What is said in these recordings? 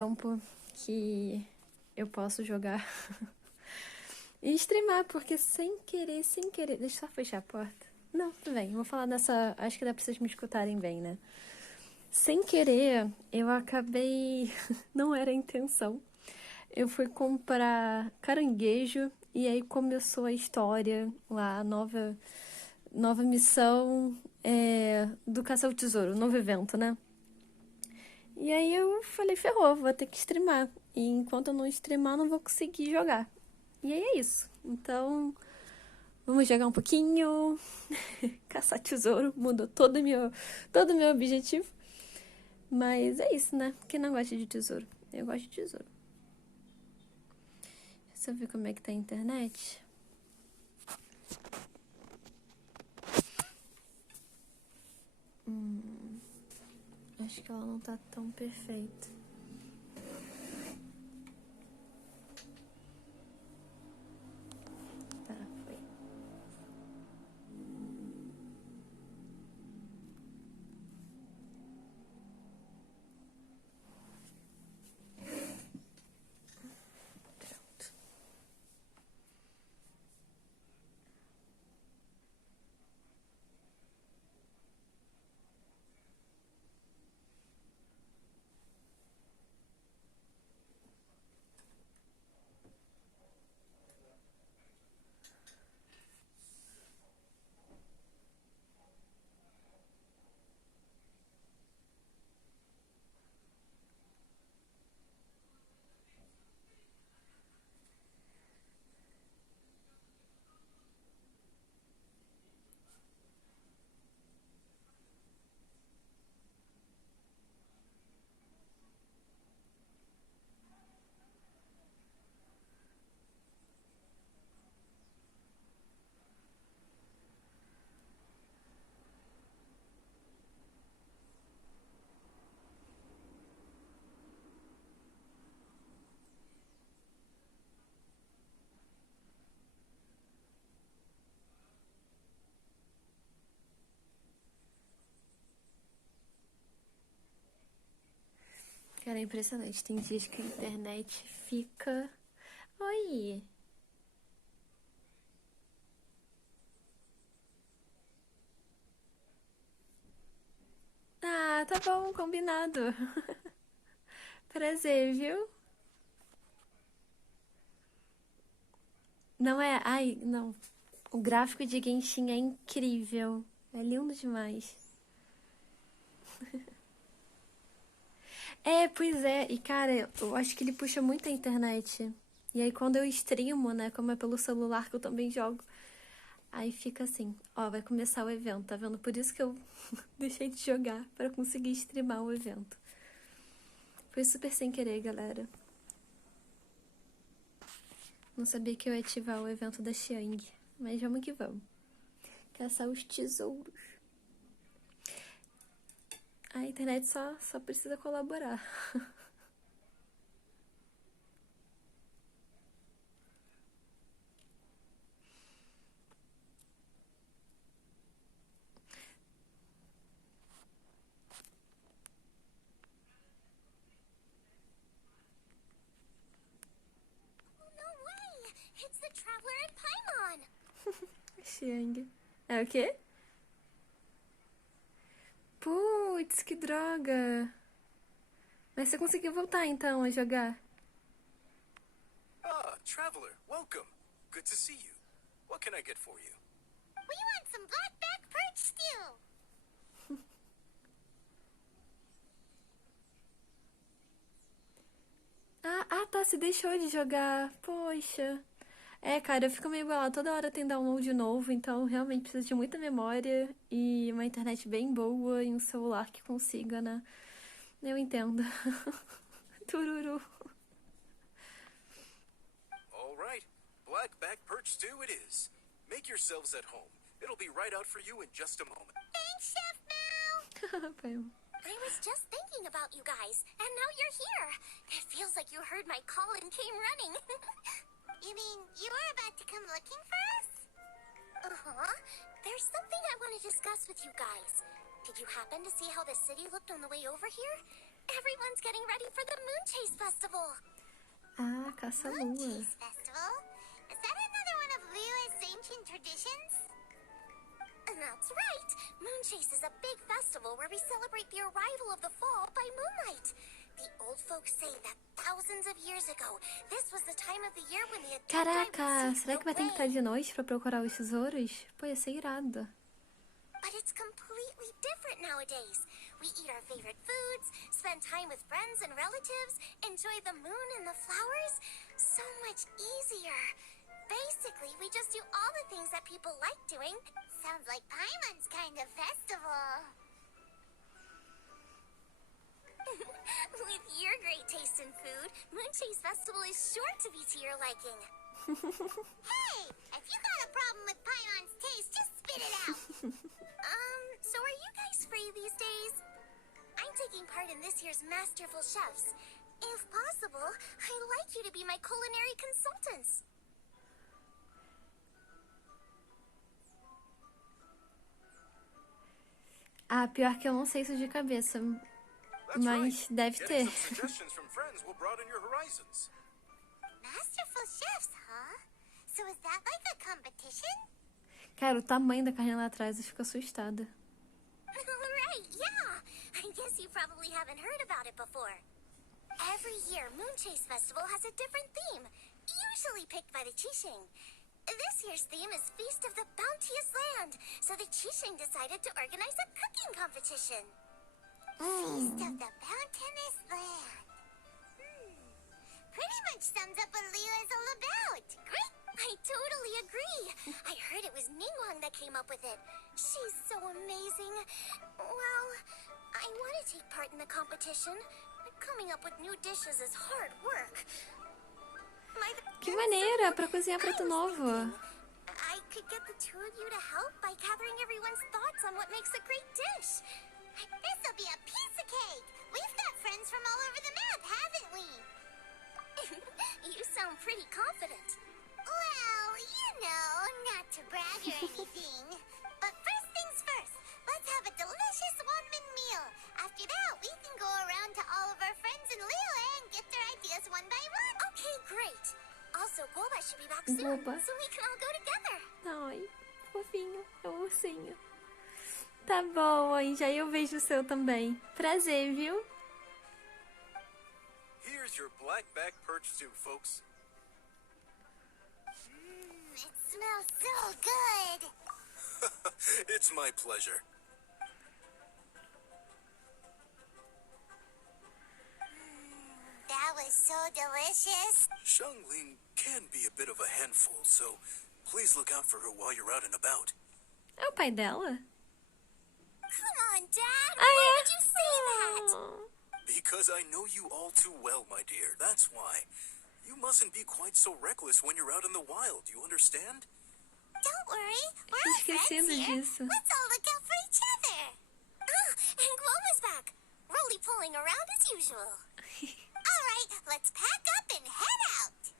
Tempo que eu posso jogar e streamar, porque sem querer, deixa eu só fechar a porta. Não, tudo bem, eu vou falar dessa, acho que dá pra vocês me escutarem bem, né? Sem querer, eu acabei, não era a intenção, eu fui comprar caranguejo e aí começou a história lá, a nova missão do Caça ao Tesouro, novo evento, né? E aí eu falei, ferrou, vou ter que streamar. E enquanto eu não streamar, eu não vou conseguir jogar. E aí é isso. Então, vamos jogar um pouquinho. Caçar tesouro mudou todo o meu objetivo. Mas é isso, né? Quem não gosta de tesouro? Eu gosto de tesouro. Deixa eu ver como é que tá a internet. Acho que ela não tá tão perfeita. Tá, foi. Pronto. Cara, é impressionante. Tem dias que a internet fica. Oi! Ah, tá bom, combinado. Prazer, viu? Não é? Ai, não. O gráfico de Genshin é incrível. É lindo demais. É, pois é. E, cara, eu acho que ele puxa muito a internet. E aí, quando eu streamo, né? Como é pelo celular que eu também jogo. Aí fica assim, ó, vai começar o evento, tá vendo? Por isso que eu deixei de jogar, pra conseguir streamar o evento. Foi super sem querer, galera. Não sabia que eu ia ativar o evento da Xiang. Mas vamos que vamos. Caçar os tesouros. A internet só precisa colaborar. It's the Traveler in Paimon! Xiang. É o quê? Putz, que droga. Mas você conseguiu voltar então a jogar? Ah, Traveler, welcome. Good to see you. What can I get for you? We want some blackback perch stew! Tá, você deixou de jogar. Poxa. É, cara, eu fico meio bolada. Toda hora tem download novo, então realmente precisa de muita memória e uma internet bem boa e um celular que consiga, né? Eu entendo. Tururu. All right, blackback perch stew it is. Make yourselves at home. It'll be right out for you in just a moment. Thanks, Chef Mel! Paimon. I was just thinking about you guys, and now you're here. It feels like you heard my call and came running. You mean you were about to come looking for us? Uh-huh. There's something I want to discuss with you guys. Did you happen to see how the city looked on the way over here? Everyone's getting ready for the Moon Chase Festival. Ah, caça-lua. Chase Festival? Is that another one of Liyue's ancient traditions? That's right. Moon Chase is a big festival where we celebrate the arrival of the fall by moonlight. The old folks say that thousands of years ago, this was the time of the year when the Caraca, será que vai ter que estar de noite pra procurar os tesouros? Pô, ia ser irado. But it's completely different nowadays. We eat our favorite foods, spend time with friends and relatives, enjoy the moon and the flowers. So much easier. Basically, we just do all the things that people like doing. Sounds like Paimon's kind of festival. With your great taste in food, Moon Chase Festival is sure to be to your liking. Hey, if you got a problem with Paimon's taste, just spit it out. So are you guys free these days? I'm taking part in this year's Masterful Chefs. If possible, I'd like you to be my culinary consultants. Ah, pior que eu não sei isso de cabeça, mas deve ter. Masterful chefs, huh? So is that like a competition? Cara, o tamanho da carne lá atrás, eu fico assustada. Right, yeah. I guess you probably haven't heard about it before. Every year, Moon Chase Festival has a different theme, usually picked by the Qixing. This year's theme is Feast of the Bounteous Land, so the Qixing decided to organize a cooking competition. Feast of the Bounteous Land. Pretty much sums up what Liyue is all about. Great! I totally agree. I heard it was Ningguang that came up with it. She's so amazing. Well, I want to take part in the competition. Coming up with new dishes is hard work. Que maneira, pra cozinhar prato novo. I could get the two of you to help by gathering everyone's thoughts on what makes a great dish. This'll be a piece of cake. We've got friends from all over the map, haven't we? You sound pretty confident. Well, you know, not to brag or anything. But first things first, let's have a delicious one-man meal. After that, we can go around to all of our friends in Liyue and get their ideas one by one. Okay, great. Also, Boba should be back soon, so we can all go together. Ai, fofinho, é um ursinho. Tá bom, Anja, eu vejo o seu também. Prazer, viu? Here's your black-back perch stew, folks. It smells so good. It's my pleasure. That was so delicious. Xiangling can be a bit of a handful, so please look out for her while you're out and about. É o pai dela? Come on, Dad. Ah, Why é? would you say that? Because I know you all too well, my dear. That's why. You mustn't be quite so reckless when you're out in the wild, you understand? Don't worry. We're all friends here. Disso. Let's all look out for each other. Ah, and Gloma's back. Roly-poling around as usual. All right, let's pack up and head out.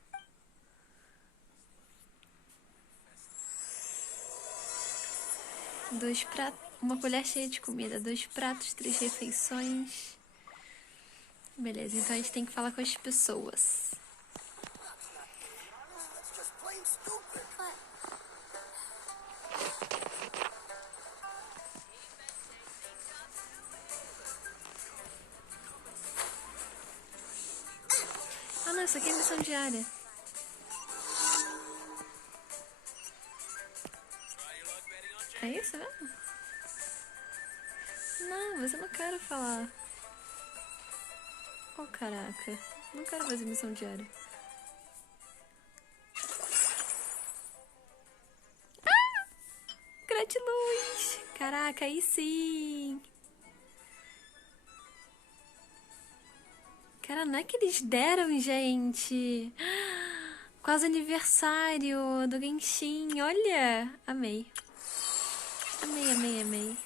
Uma colher cheia de comida, 2 pratos, 3 refeições. Beleza, então a gente tem que falar com as pessoas. Ah, não, isso aqui é missão diária. É isso mesmo? Não, mas eu não quero falar. Oh, caraca. Não quero fazer missão diária. Ah! Gratiluz! Caraca, aí sim! Cara, não é que eles deram, gente! Quase aniversário do Genshin. Olha! Amei. Amei, amei, amei.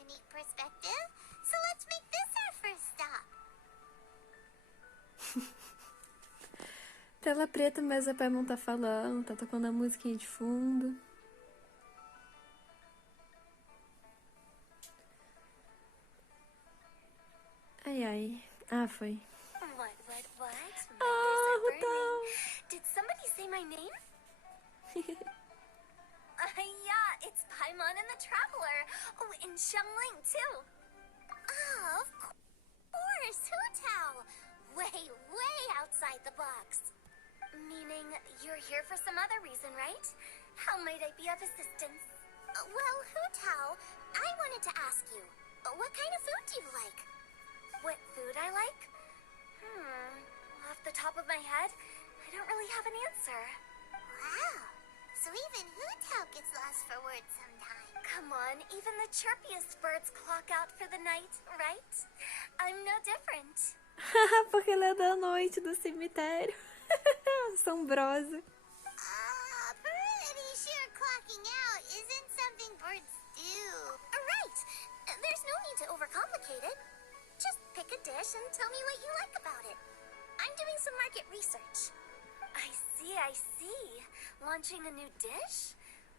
unique perspective, so let's make this our first stop. Tela preta, mas a Paimon tá falando, tá tocando a musiquinha de fundo. Ai, ai. Ah, foi. What? Ah, Rutão! Did somebody say my name? Yeah, it's Paimon and the Traveler. Oh, and Xiangling, too. Oh, of course, Hutao. Way outside the box. Meaning you're here for some other reason, right? How might I be of assistance? Well, Hutao, I wanted to ask you, what kind of food do you like? What food I like? Off the top of my head, I don't really have an answer. Wow, so even Hutao gets lost for words sometimes. Come on, even the chirpiest birds clock out for the night, right? I'm no different. Porque ela é da noite do cemitério. Assombrosa. Pretty sure clocking out isn't something birds do. Right. There's no need to overcomplicate it. Just pick a dish and tell me what you like about it. I'm doing some market research. I see. Launching a new dish?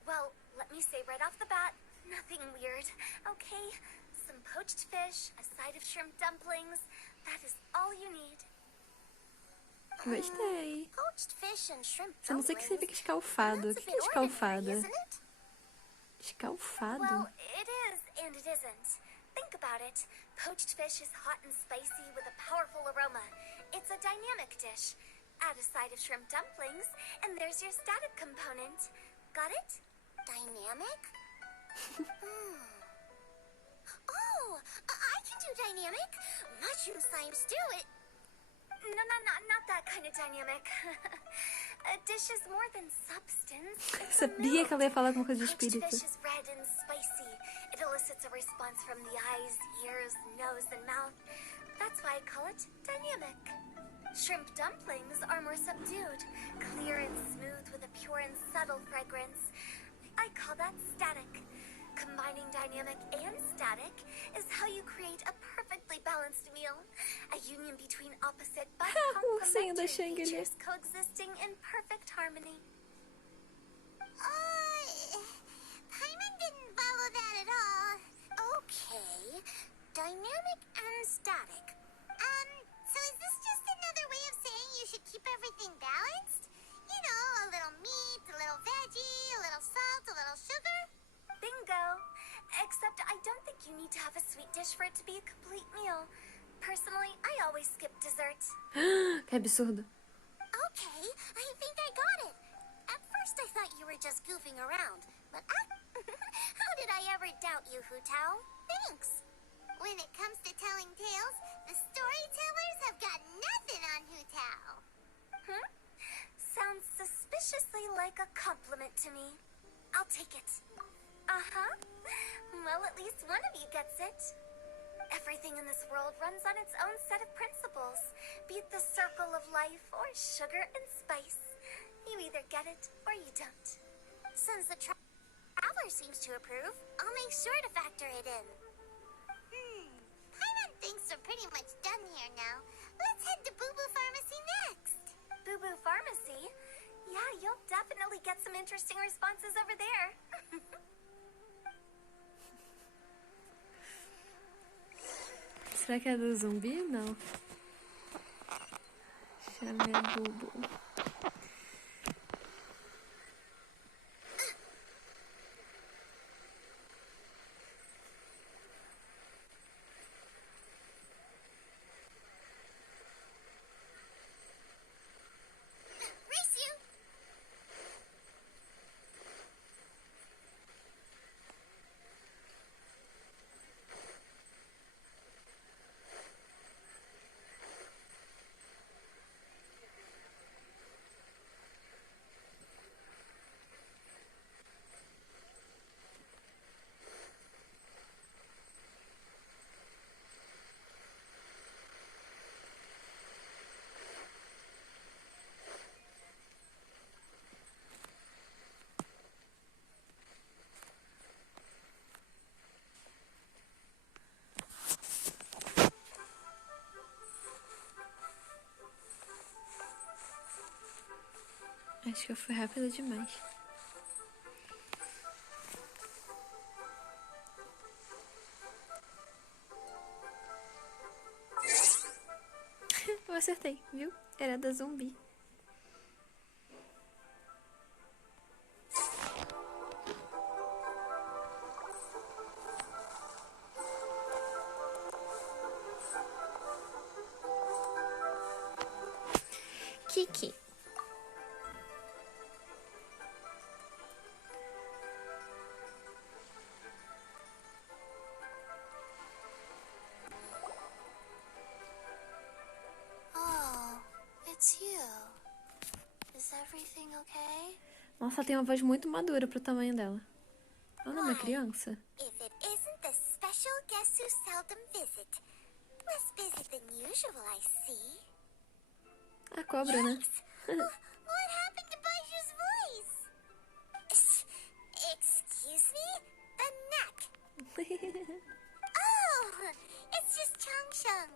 Well, let me say right off the bat, nothing weird, okay? Some poached fish, a side of shrimp dumplings. That is all you need. Gostei. Poached fish and shrimp Só não sei o que dumplings. significa escalfado. O That's a que bit é escalfado? ordinary, isn't it? Escalfado? Well, it is and it isn't. Think about it. Poached fish is hot and spicy with a powerful aroma. It's a dynamic dish. Add a side of shrimp dumplings, and there's your static component. Got it? Dynamic? Oh, I can do dynamic. Mushroom slime stew it. No, not that kind of dynamic. A dish is more than substance. It's a Sabia que ela ia falar alguma coisa de Poached espírito. fish is red and spicy. It elicits a response from the eyes, ears, nose, and mouth. That's why I call it dynamic. Shrimp dumplings are more subdued, clear and smooth with a pure and subtle fragrance. I call that static. Combining dynamic and static is how you create a perfectly balanced meal. A union between opposite but Ursinho da complementary Shangri-La. features coexisting in perfect harmony. Paimon didn't follow that at all. Okay, dynamic and static. So is this just another way of saying you should keep everything balanced? You know, a little meat, a little veggie, a little salt, a little sugar? Bingo! Except I don't think you need to have a sweet dish for it to be a complete meal. Personally, I always skip dessert. Que absurdo. Okay, I think I got it. At first I thought you were just goofing around, but how did I ever doubt you, Hutao? Thanks. When it comes to telling tales, the storytellers have got nothing on Hutao. Sounds suspiciously like a compliment to me. I'll take it. Uh-huh. Well, at least one of you gets it. Everything in this world runs on its own set of principles. Be it the circle of life or sugar and spice. You either get it or you don't. Since the traveler seems to approve, I'll make sure to factor it in. Paimon thinks we're pretty much done here now. Let's head to Boo Boo Pharmacy next. Boo Boo Pharmacy? Yeah, you'll definitely get some interesting responses over there. Será que é do zumbi? Não. Chame a Bubu. Race you! Acho que eu fui rápida demais. Eu acertei, viu? Era da zumbi. Kiki. Oh, it's you. Is everything okay? Nossa, ela tem uma voz muito madura pro tamanho dela. Ela não é uma criança? If it isn't the special guest who seldom visit. Less busy than usual, I see. A cobra, né? What happened to Baiju's voice? Excuse me? The neck. Oh, it's just Changsheng.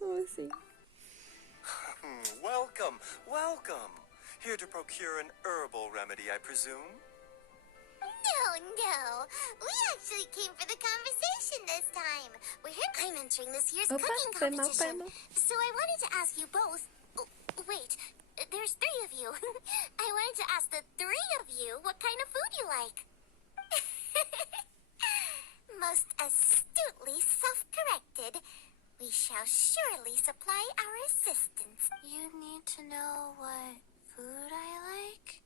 Como assim? Welcome, welcome. Here to procure an herbal remedy, I presume? No. We actually came for the conversation this time. I'm entering this year's Opa, cooking foi mal, competition. foi mal. So I wanted to ask you both. Oh, wait, there's 3 of you. I wanted to ask the 3 of you what kind of food you like. Most astutely self-corrected. We shall surely supply our assistance. You need to know what food I like?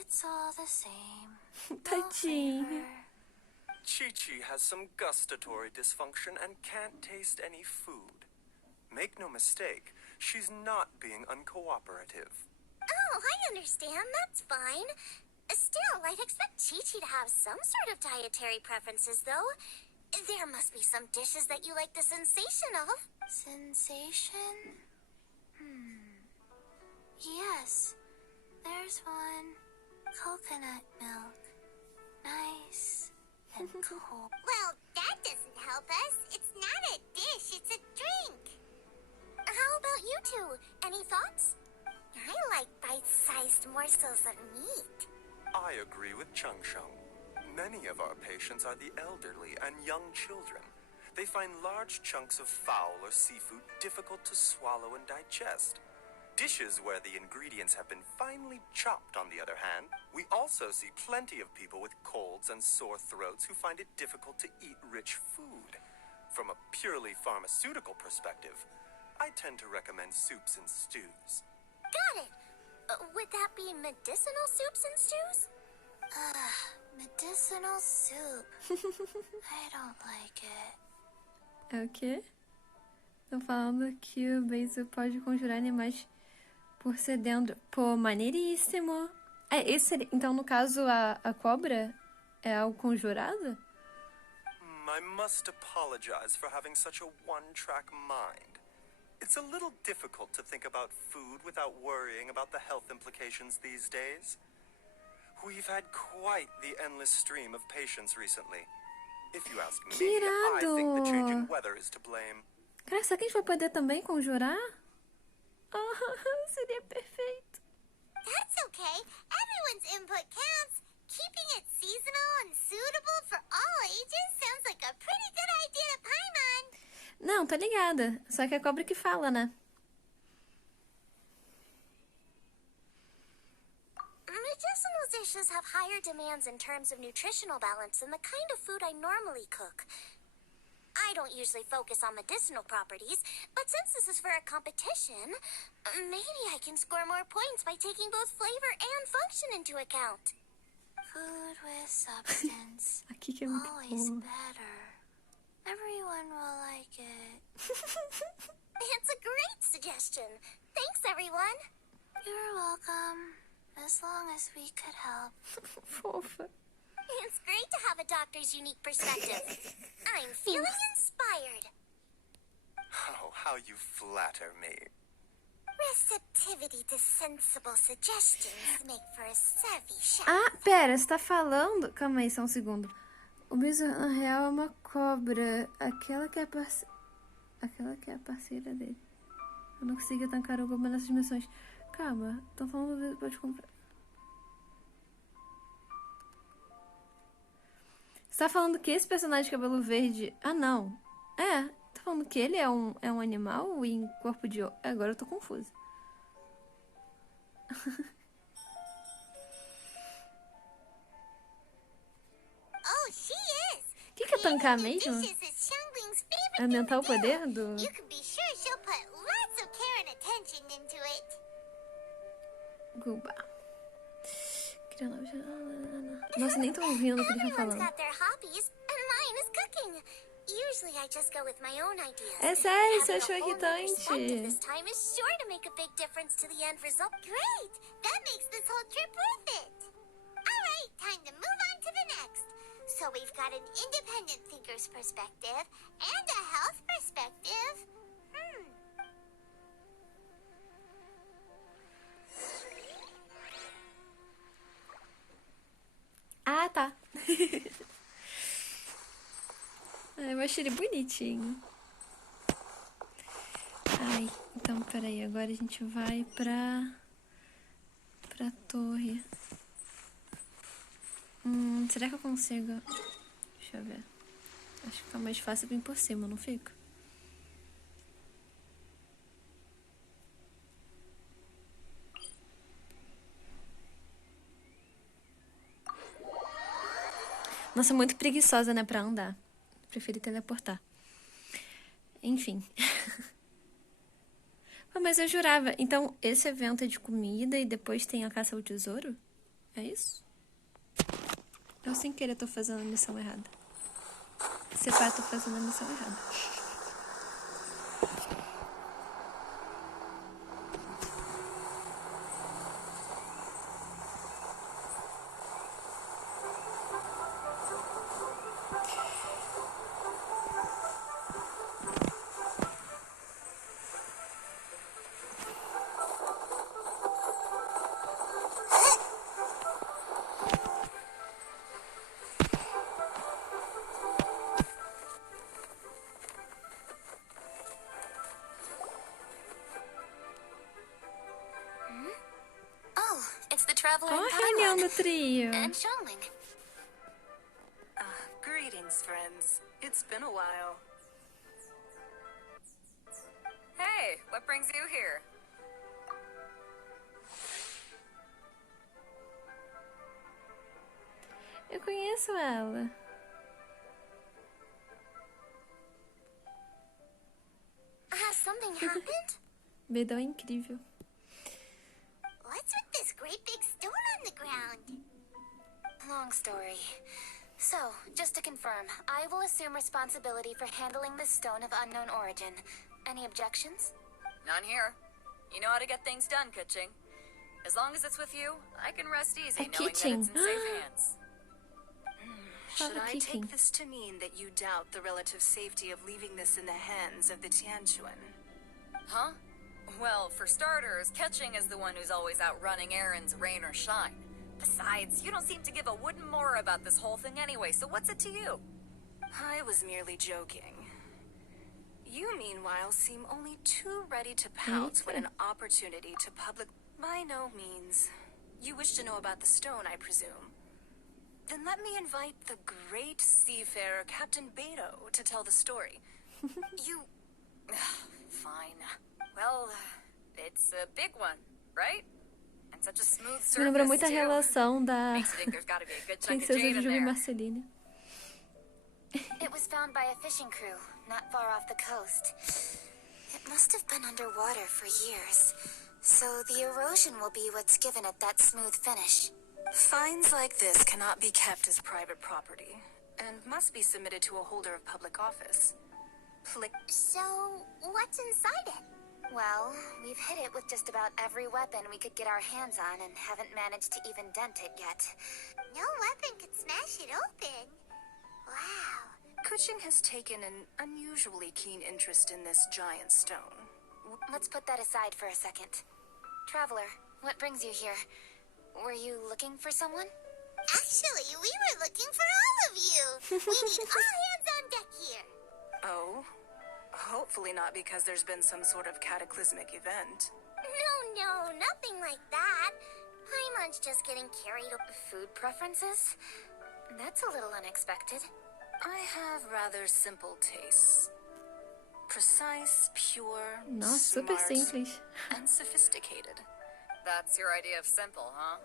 It's all the same. Tadinho. Chi-Chi has some gustatory dysfunction and can't taste any food. Make no mistake, she's not being uncooperative. Oh, I understand. That's fine. Still, I'd expect Chi-Chi to have some sort of dietary preferences, though. There must be some dishes that you like the sensation of. Sensation? Yes. There's one. Coconut milk. Nice and cold. Well, that doesn't help us. It's not a dish, it's a drink. How about you two? Any thoughts? I like bite-sized morsels of meat. I agree with Changsheng. Many of our patients are the elderly and young children. They find large chunks of fowl or seafood difficult to swallow and digest. Dishes where the ingredients have been finely chopped, on the other hand. We also see plenty of people with colds and sore throats who find it difficult to eat rich food. From a purely pharmaceutical perspective, I tend to recommend soups and stews. Got it. Would that be medicinal soups and stews? Medicinal soup. I don't like it. É o quê? Tô falando que o beijo pode conjurar animais por ser dentro. Pô, maneiríssimo. Então, no caso, a cobra é algo conjurado? I must apologize for having such a one-track mind. It's a little difficult to think about food without worrying about the health implications these days. We've had quite the endless stream of patients recently. If you ask me, I think the changing weather is to blame. Cara, será que a gente vai poder também conjurar? Seria perfeito. That's okay. Everyone's input counts. Keeping it seasonal and suitable for all ages sounds like a pretty good idea to Paimon. Não, tô ligada. Só que é a cobra que fala, né? Medicinal dishes have higher demands in terms of nutritional balance than the kind of food I normally cook. I don't usually focus on medicinal properties, but since this is for a competition, maybe I can score more points by taking both flavor and function into account. Food with substance. Aqui que é muito Always bom. better. Everyone will like it. It's a great suggestion. Thanks, everyone. You're welcome. As long as we could help. Fofa. It's great to have a doctor's unique perspective. I'm feeling inspired. Oh, how you flatter me. Receptivity to sensible suggestions make for a savvy chef. Ah, pera, você tá falando... Calma aí, só um segundo. O bicho, na real, é uma cobra. Aquela que é a parceira dele. Eu não consigo tancar o gobo nessas missões. Calma, estão falando que pode comprar. Você tá falando que esse personagem de cabelo verde... Ah, não. Tá falando que ele é um animal em corpo de... Agora eu tô confusa. Oh, she is. O que é tancar mesmo? Dishes is Xiangling's favorite Aumentar o thing to do. poder do... You can be sure she'll put lots of care and attention into it. Guba. Nossa, nem tô ouvindo o que ele tá Everyone's falando. got their hobbies, and mine is cooking. Usually I just go with my own ideas. É sério, você Having achou a whole new perspective irritante? this time is sure to make a big difference to the end result. Great! That makes this whole trip worth it. All right, time to move on to the next. So we've got an independent thinker's perspective and a health perspective. Ah, tá. Eu achei ele bonitinho. Ai, então, peraí. Agora a gente vai pra torre. Será que eu consigo? Deixa eu ver. Acho que fica mais fácil vir por cima, não fica? Nossa, muito preguiçosa, né, pra andar. Prefiro teleportar. Enfim. Mas eu jurava. Então, esse evento é de comida e depois tem a caça ao tesouro? É isso? Eu sem querer tô fazendo a missão errada. Se pá, tô fazendo a missão errada. Traveler Ó, a reunião do trio. and Xiangling. Greetings, friends. It's been a while. Hey, what brings you here? Eu conheço ela. Has something happened? Bedão é incrível. What's with this great big stone on the ground? Long story. So, just to confirm, I will assume responsibility for handling this stone of unknown origin. Any objections? None here. You know how to get things done, Kuching. As long as it's with you, I can rest easy knowing that it's in Kuching. safe hands. Should I Kicking. take this to mean that you doubt the relative safety of leaving this in the hands of the Tianquan? Huh? Well, for starters, Ketching is the one who's always out running errands, rain or shine. Besides, you don't seem to give a wooden more about this whole thing anyway, so what's it to you? I was merely joking. You, meanwhile, seem only too ready to pounce when an opportunity to public... By no means. You wish to know about the stone, I presume. Then let me invite the great seafarer Captain Beto to tell the story. You... Fine. Well, it's a big one, right? And such a smooth Me lembra surface, muito a too. relação da Makes me think there's gotta be a good chunk of Princesa jade in Juju e there. Marceline. It was found by a fishing crew, not far off the coast. It must have been underwater for years. So the erosion will be what's given it that smooth finish. Finds like this cannot be kept as private property, and must be submitted to a holder of public office. So, what's inside it? Well, we've hit it with just about every weapon we could get our hands on and haven't managed to even dent it yet. No weapon could smash it open. Wow. Kuching has taken an unusually keen interest in this giant stone. Let's put that aside for a second. Traveler, what brings you here? Were you looking for someone? Actually, we were looking for all of you. We need all hands on deck here. Oh? Hopefully not because there's been some sort of cataclysmic event. No, No, nothing like that. Paimon's just getting carried away. Food preferences? That's a little unexpected. I have rather simple tastes. Precise, pure, Nossa, super smart, simples. and sophisticated. That's your idea of simple, huh?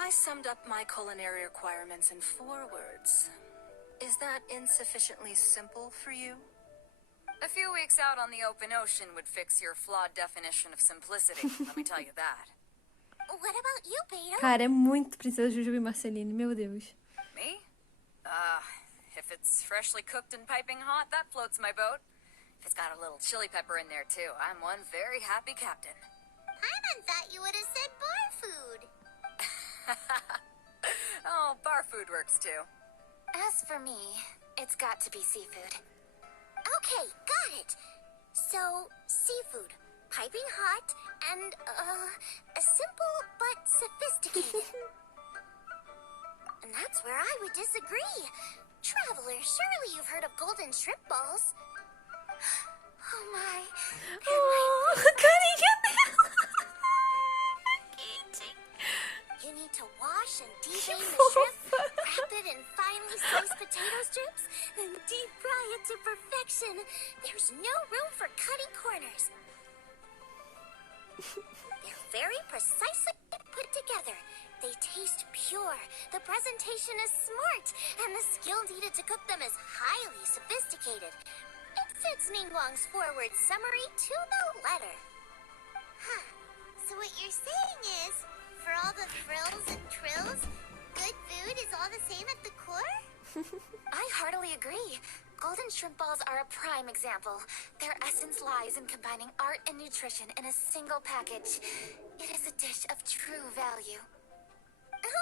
I summed up my culinary requirements in 4 words. Is that insufficiently simple for you? A few weeks out on the open ocean would fix your flawed definition of simplicity, let me tell you that. What about you, Beto? Cara, é muito Princesa Jujuba e Marceline, meu Deus. Me? If it's freshly cooked and piping hot, that floats my boat. If it's got a little chili pepper in there, too, I'm one very happy captain. Paimon thought you would have said bar food. Oh, bar food works, too. As for me, it's got to be seafood. Okay, got it. So, seafood, piping hot, and, simple but sophisticated. And that's where I would disagree. Traveler, surely you've heard of golden shrimp balls. Oh my. Oh, carinha dela. You need to wash and devein the fofa. shrimp, wrap it in finely sliced potato strips, then deep fry it to perfection. There's no room for cutting corners. They're very precisely put together. They taste pure, the presentation is smart, and the skill needed to cook them is highly sophisticated. It fits Ningguang's forward summary to the letter. Huh. So what you're saying is, for all the frills and trills, good food is all the same at the core? I heartily agree. Golden shrimp balls are a prime example. Their essence lies in combining art and nutrition in a single package. It is a dish of true value.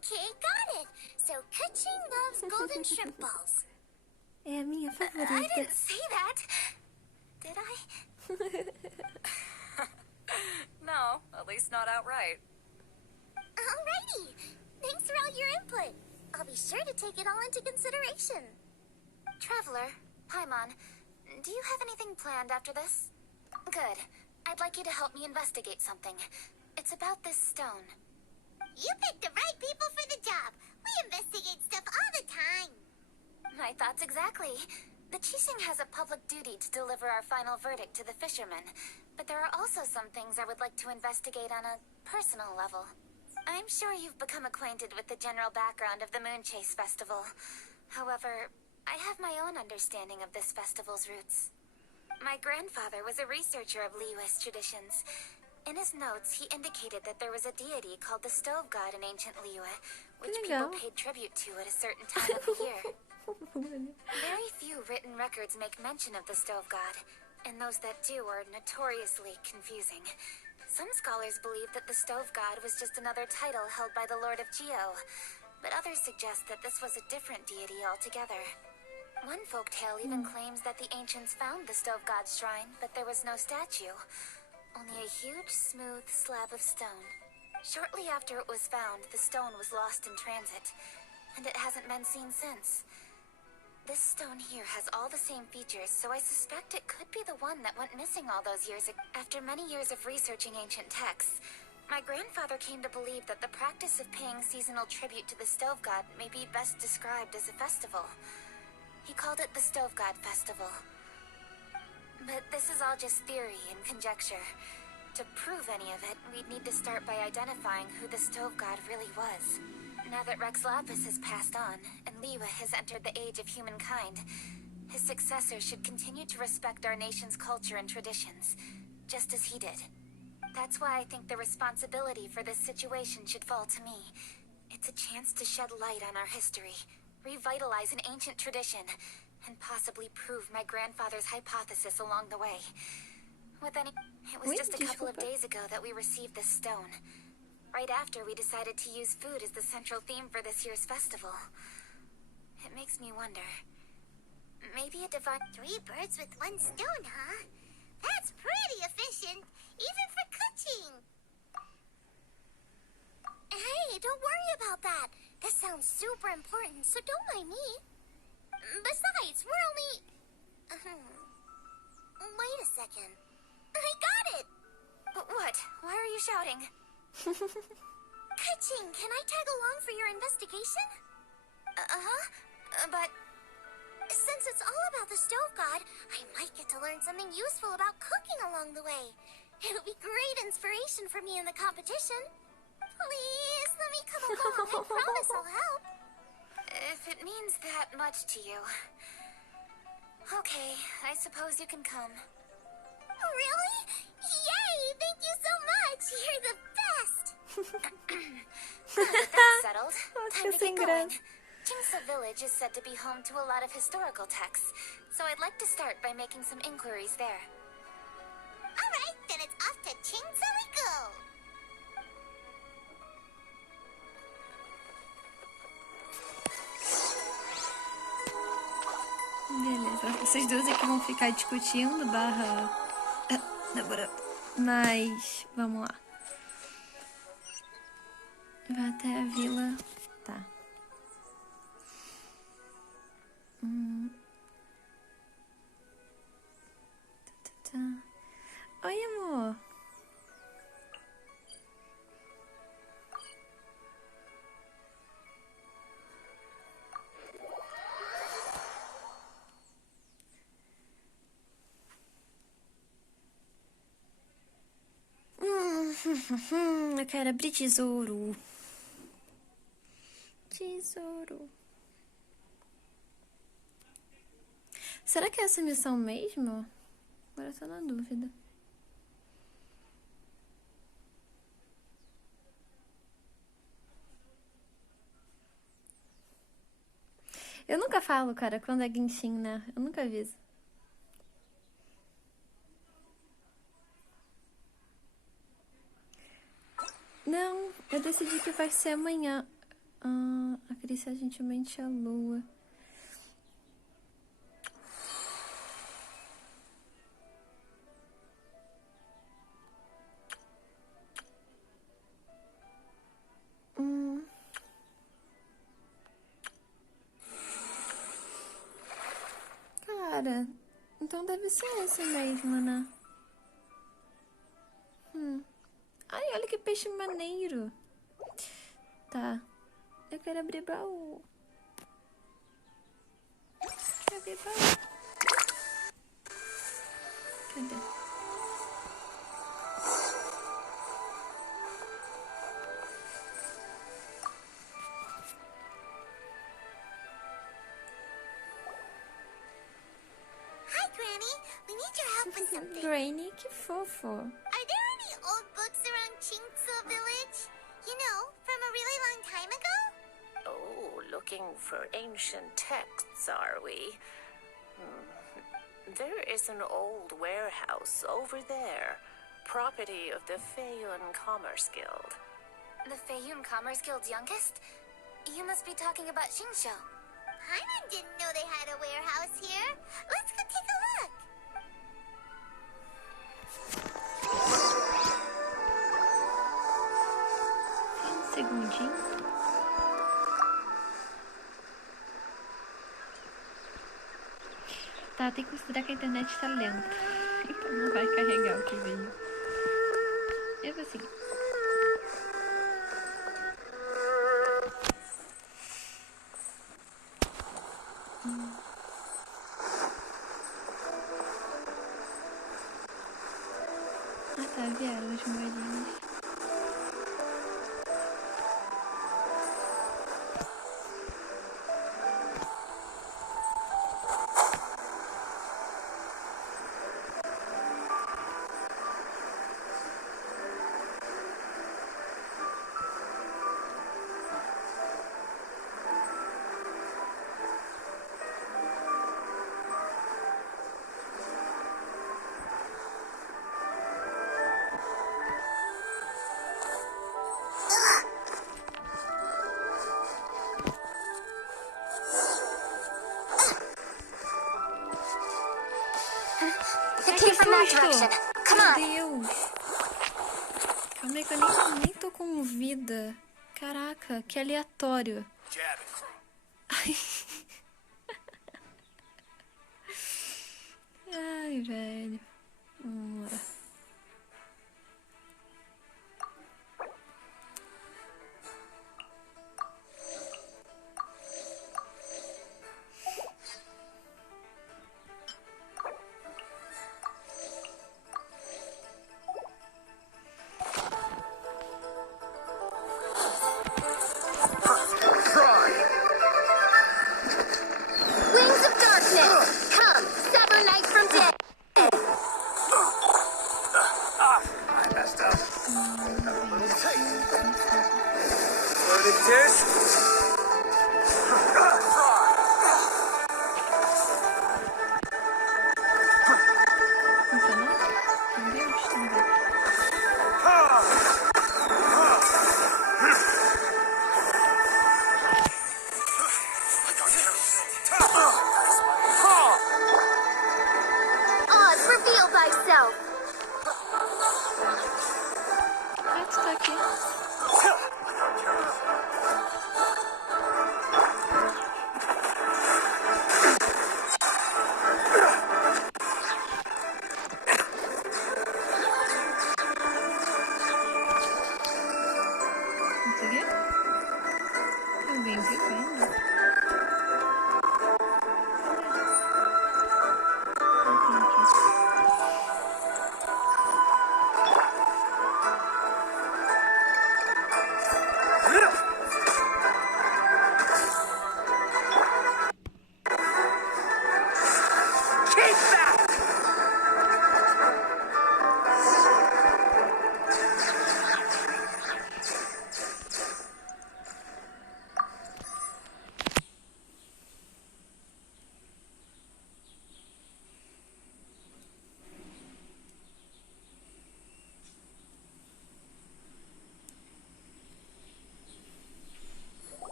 Okay, got it. So Kuching loves golden shrimp balls. É a minha I favorita. didn't say that. Did I? No, at least not outright. Alrighty. Thanks for all your input. I'll be sure to take it all into consideration. Traveler, Paimon, do you have anything planned after this? Good. I'd like you to help me investigate something. It's about this stone. You picked the right people for the job. We investigate stuff all the time. My thoughts exactly. The Qixing has a public duty to deliver our final verdict to the fishermen, but there are also some things I would like to investigate on a personal level. I'm sure you've become acquainted with the general background of the Moon Chase Festival. However, I have my own understanding of this festival's roots. My grandfather was a researcher of Liyue's traditions. In his notes, he indicated that there was a deity called the Stove God in ancient Liyue, which people paid tribute to at a certain time of the year. Very few written records make mention of the Stove God, and those that do are notoriously confusing. Some scholars believe that the Stove God was just another title held by the Lord of Geo, but others suggest that this was a different deity altogether. One folktale even claims that the ancients found the Stove God's shrine, but there was no statue. Only a huge, smooth slab of stone. Shortly after it was found, the stone was lost in transit, and it hasn't been seen since. This stone here has all the same features, so I suspect it could be the one that went missing all those years ago. After many years of researching ancient texts, my grandfather came to believe that the practice of paying seasonal tribute to the Stove God may be best described as a festival. He called it the Stove God Festival. But this is all just theory and conjecture. To prove any of it, we'd need to start by identifying who the Stove God really was. Now that Rex Lapis has passed on, and Liyue has entered the age of humankind, his successor should continue to respect our nation's culture and traditions, just as he did. That's why I think the responsibility for this situation should fall to me. It's a chance to shed light on our history, revitalize an ancient tradition, and possibly prove my grandfather's hypothesis along the way. It was just a couple of days ago that we received this stone. Right after we decided to use food as the central theme for this year's festival. It makes me wonder. Maybe a divine... 3 birds with 1 stone, huh? That's pretty efficient, even for Kuching. Hey, don't worry about that. This sounds super important, so don't mind me. Besides, we're only... Wait a second. I got it! What? Why are you shouting? Ka-ching, can I tag along for your investigation? But since it's all about the stove god, I might get to learn something useful about cooking along the way. It'll be great inspiration for me in the competition. Please, let me come along. I promise I'll help. If it means that much to you. Okay, I suppose you can come. Really? Yay! Thank you so much! You're the best! That's settled. Time to get going. Jingsa Village is said to be home to a lot of historical texts, so I'd like to start by making some inquiries there. Alright, then it's off to Jingsa we go! Beleza, essas duas aqui vão ficar discutindo, namorando. Mas, vamos lá. Vai até a vila. Tá. Oi, amor. Eu quero abrir tesouro. Tesouro. Será que é essa missão mesmo? Agora eu tô na dúvida. Eu nunca falo, cara, quando é Genshin, né? Eu nunca aviso. Não, eu decidi que vai ser amanhã. Acariciar gentilmente a lua. Cara, então deve ser esse mesmo, né? Ai, olha que peixe maneiro. Tá. Eu quero abrir baú. Quero abrir baú. Cadê? Hi, Granny. We need your help with something. Granny, que fofo. Are there any old books around Jingsa Village? You know, from a really long time ago? Oh, looking for ancient texts, are we? There is an old warehouse over there, property of the Feiyun Commerce Guild. The Feiyun Commerce Guild's youngest? You must be talking about Xingqiu. Paimon didn't know they had a warehouse here. Let's go take a look. Um segundinho. Tá, tem que considerar que a internet tá lenta. Então não vai carregar o que veio. Eu vou seguir. Ah tá, vieram as moedinhas. Meu Deus. Calma aí que eu nem tô com vida. Caraca, que aleatório. Ai. Ai, velho. Vamos lá. Funcionou? Meu Deus, não dá. Oz, reveal thyself. Ah, tu tá aqui. Consegui? Alguém viu ainda? Ah, tem aqui.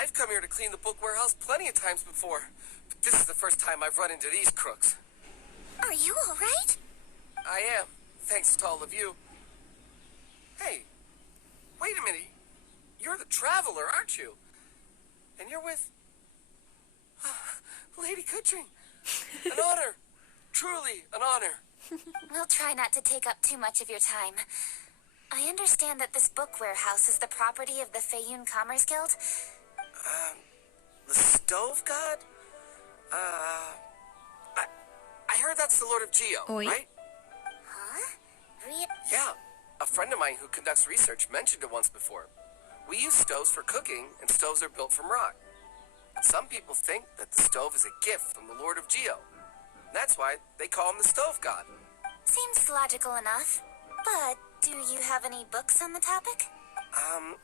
I've come here to clean the book warehouse plenty of times before, but this is the first time I've run into these crooks. Are you all right? I am, thanks to all of you. Hey, wait a minute. You're the traveler, aren't you? And you're with... Lady Kuching. An honor. Truly an honor. We'll try not to take up too much of your time. I understand that this book warehouse is the property of the Feiyun Commerce Guild. The Stove God? I heard that's the Lord of Geo, Oi. right? Huh? Yeah. A friend of mine who conducts research mentioned it once before. We use stoves for cooking, and stoves are built from rock. Some people think that the stove is a gift from the Lord of Geo. That's why they call him the Stove God. Seems logical enough. But do you have any books on the topic? I'm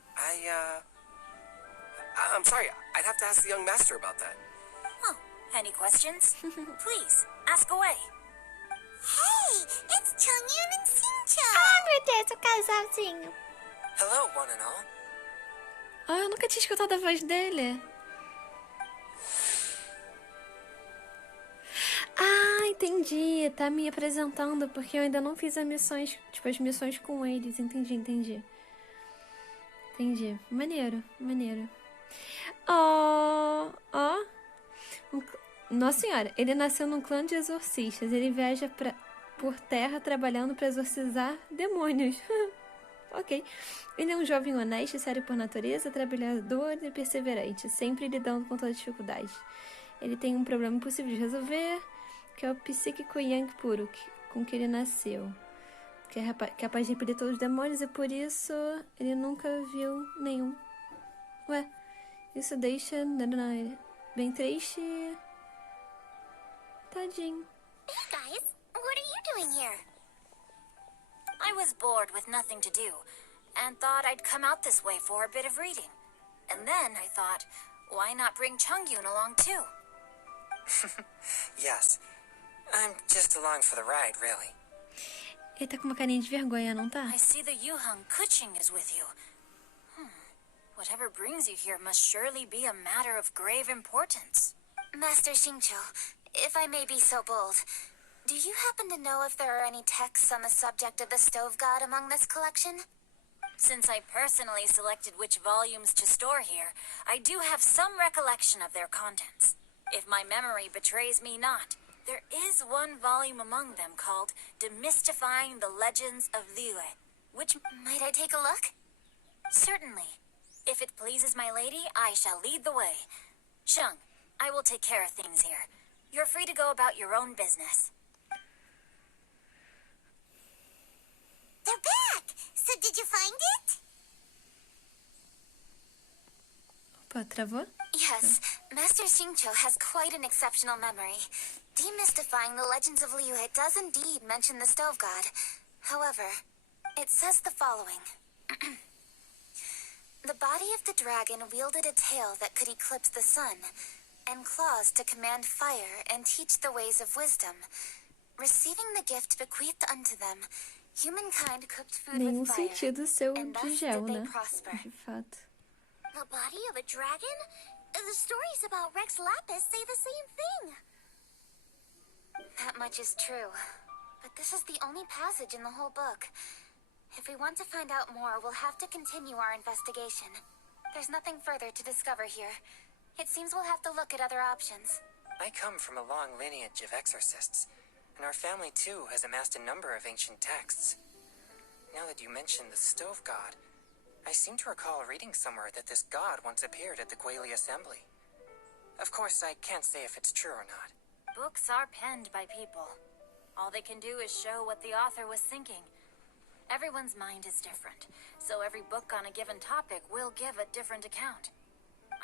sorry. I'd have to ask the young master about that. Oh, any questions? Please, ask away. Hey, it's Chongyun and Xingqiu. Meu Deus, o casalzinho. Hello, one and all. Ah, eu nunca tinha escutado a voz dele. Ah, entendi. Tá me apresentando porque eu ainda não fiz as missões, tipo, as missões com eles. Entendi. Maneiro. Nossa senhora, ele nasceu num clã de exorcistas. Ele viaja por terra trabalhando pra exorcizar demônios. Ok. Ele é um jovem honesto e sério por natureza, trabalhador e perseverante, sempre lidando com todas as dificuldades. Ele tem um problema impossível de resolver, que é o psíquico Yang puro, com que ele nasceu. Que é capaz de repelir todos os demônios e por isso ele nunca viu nenhum. Ué, isso deixa ele bem triste. Tadinho. Hey guys, what are you doing here? I was bored with nothing to do, and thought I'd come out this way for a bit of reading. And then I thought, why not bring Chongyun along too? Yes. I'm just along for the ride, really. Ele tá com uma carinha de vergonha, não tá? I see the Yuheng Kuching is with you. Whatever brings you here must surely be a matter of grave importance. Master Xingqiu, if I may be so bold, do you happen to know if there are any texts on the subject of the Stove God among this collection? Since I personally selected which volumes to store here, I do have some recollection of their contents. If my memory betrays me not, there is one volume among them called Demystifying the Legends of Liyue, which... Might I take a look? Certainly. If it pleases my lady, I shall lead the way. Sheng, I will take care of things here. You're free to go about your own business. They're back! So did you find it? Opa, travou? Yes, Master Xingqiu has quite an exceptional memory. Demystifying the legends of Liyue does indeed mention the Stove God. However, It says the following. The body of the dragon wielded a tail that could eclipse the sun, and claws to command fire and teach the ways of wisdom. Receiving the gift bequeathed unto them, humankind cooked food Nenhum with fire, sentido seu and de thus gel, did they né? prosper. De fato. The body of a dragon? The stories about Rex Lapis say the same thing. That much is true. But this is the only passage in the whole book. If we want to find out more, we'll have to continue our investigation. There's nothing further to discover here. It seems we'll have to look at other options. I come from a long lineage of exorcists, and our family too has amassed a number of ancient texts. Now that you mention the stove god, I seem to recall reading somewhere that this god once appeared at the Gueli Assembly. Of course, I can't say if it's true or not. Books are penned by people. All they can do is show what the author was thinking. Everyone's mind is different, so every book on a given topic will give a different account.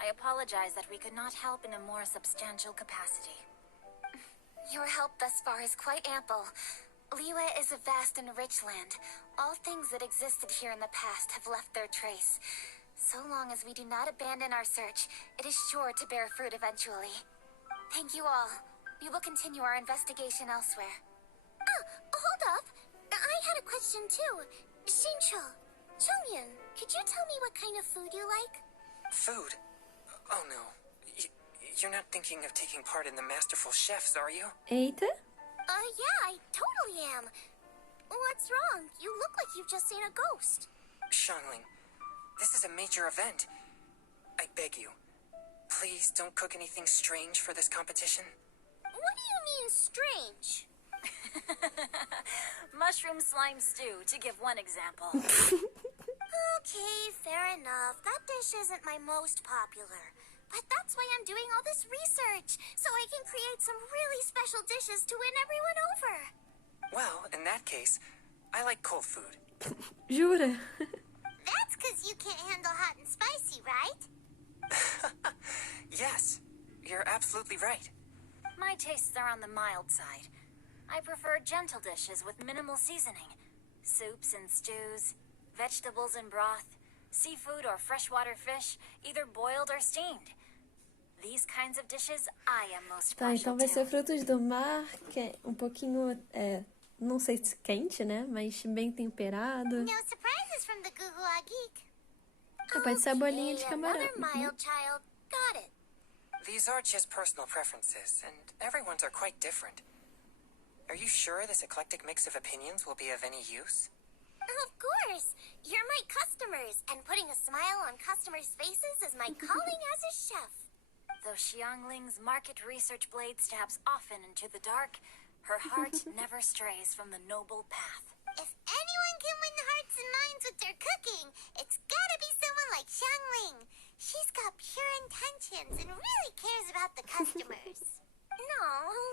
I apologize that we could not help in a more substantial capacity. Your help thus far is quite ample. Liyue is a vast and rich land. All things that existed here in the past have left their trace. So long as we do not abandon our search, it is sure to bear fruit eventually. Thank you all. We will continue our investigation elsewhere. Hold up. I had a question too. Shincho, Chongyun, could you tell me what kind of food you like? Food? Oh no. You're not thinking of taking part in the Masterful Chefs, are you? Eita. Yeah, I totally am. What's wrong? You look like you've just seen a ghost. Xiangling, this is a major event. I beg you, please don't cook anything strange for this competition. What do you mean strange? Mushroom slime stew, to give one example. Okay, fair enough. That dish isn't my most popular. But that's why I'm doing all this research, so I can create some really special dishes to win everyone over. Well, in that case, I like cold food. Jura? That's because you can't handle hot and spicy, right? Yes, you're absolutely right. My tastes are on the mild side. I prefer gentle dishes with minimal seasoning. Soups and stews, vegetables and broth, seafood or freshwater fish, either boiled or steamed. These kinds of dishes I am most Tá, então partial vai ser to. frutos do mar, que é um pouquinho, não sei se quente, né? Mas bem temperado. No surprises from the Google Geek. Pode ser a bolinha de Okay, camarão. another mild child. Got it. These are just personal preferences, and everyone's are quite different. Are you sure this eclectic mix of opinions will be of any use? Of course. You're my customers, and putting a smile on customers' faces is my calling as a chef. Though Xiangling's market research blade stabs often into the dark, her heart never strays from the noble path. If anyone can win the hearts and minds with their cooking, it's gotta be someone like Xiangling. She's got pure intentions and really cares about the customers. No,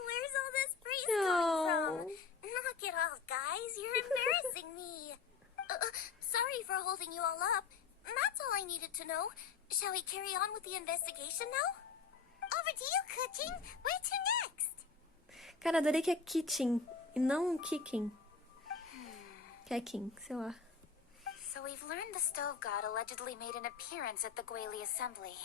where's all this praise coming from? Knock it off, guys. You're embarrassing me. Sorry for holding you all up. That's all I needed to know. Shall we carry on with the investigation now? Over to you, Kuching. Where to next? Cara, adorei que é kitchen e não kicking. Kicking, sei lá. So we've learned the stove god allegedly made an appearance at the Gueli Assembly.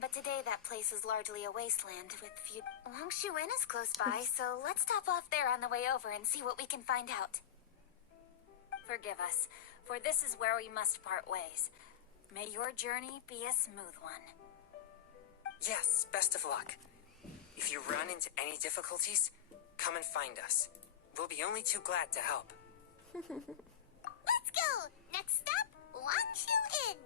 But today that place is largely a wasteland with few... Longshuin is close by, so let's stop off there on the way over and see what we can find out. Forgive us, for this is where we must part ways. May your journey be a smooth one. Yes, best of luck. If you run into any difficulties, come and find us. We'll be only too glad to help. Let's go! Next stop, Longshuin!